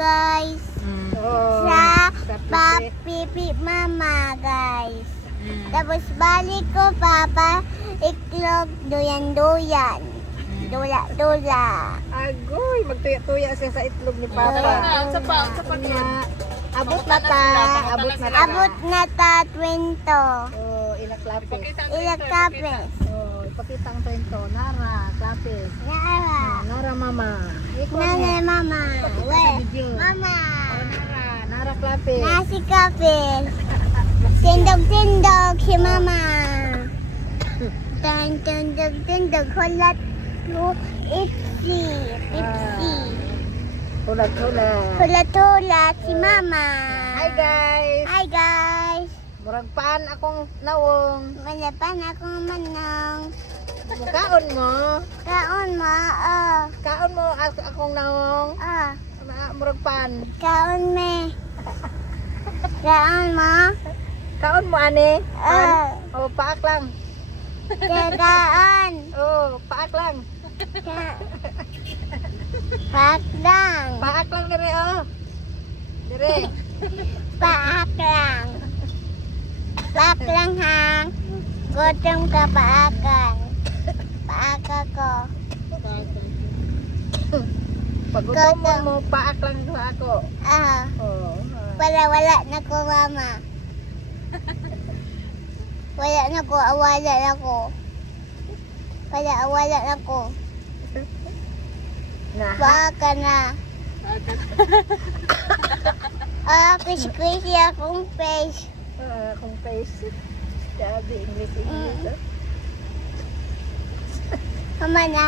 guys. Oh, Sa pipi. pipi mama guys. Mm. Tapos balik ko papa iklog duyan-duyan. Dula-dula. Agoy, magtuya-tuya siya sa itlog ni Papa. Dula-dula. Kanya, abot na ta, abot na ta. Abot na ta 20. Oh, ilang klapis. Ilang kapes. Oh, ipakita ang kwento. Nara, klapis. Nara. Nara mama. Ikaw Nana na. mama. We. video. Mama. Oh, Nara, Nara klapis. Nasi kapes. Tindog-tindog si mama. Tindog-tindog. Hulat. Ipsi. Ipsi. Hulat-hulat. Hulat-hulat si mama. Hi guys. Hi guys. Murag paan akong nawong. Malapan akong manong. Kaon mo. Kaon mo. Oh. Kaon mo akong nawong. Oh. Murag paan. Kaon me. Kaon mo. Kaon mo ane. Oh. Oh, paak lang. Kaon. Oh, paak lang. Pakdang. Paak lang dire oh. Dire. Paak lang. Paak lang hang. Gutom ka paakan. Paaka ko. Pag gutom mo, paak lang ako. Ah. Oh. Wala na ko mama. Wala na ko. Awala na ko. Awala na ko. Nah. Baka na. Kiss-kiss akong face. Akong face. Sabi English English. Mama na.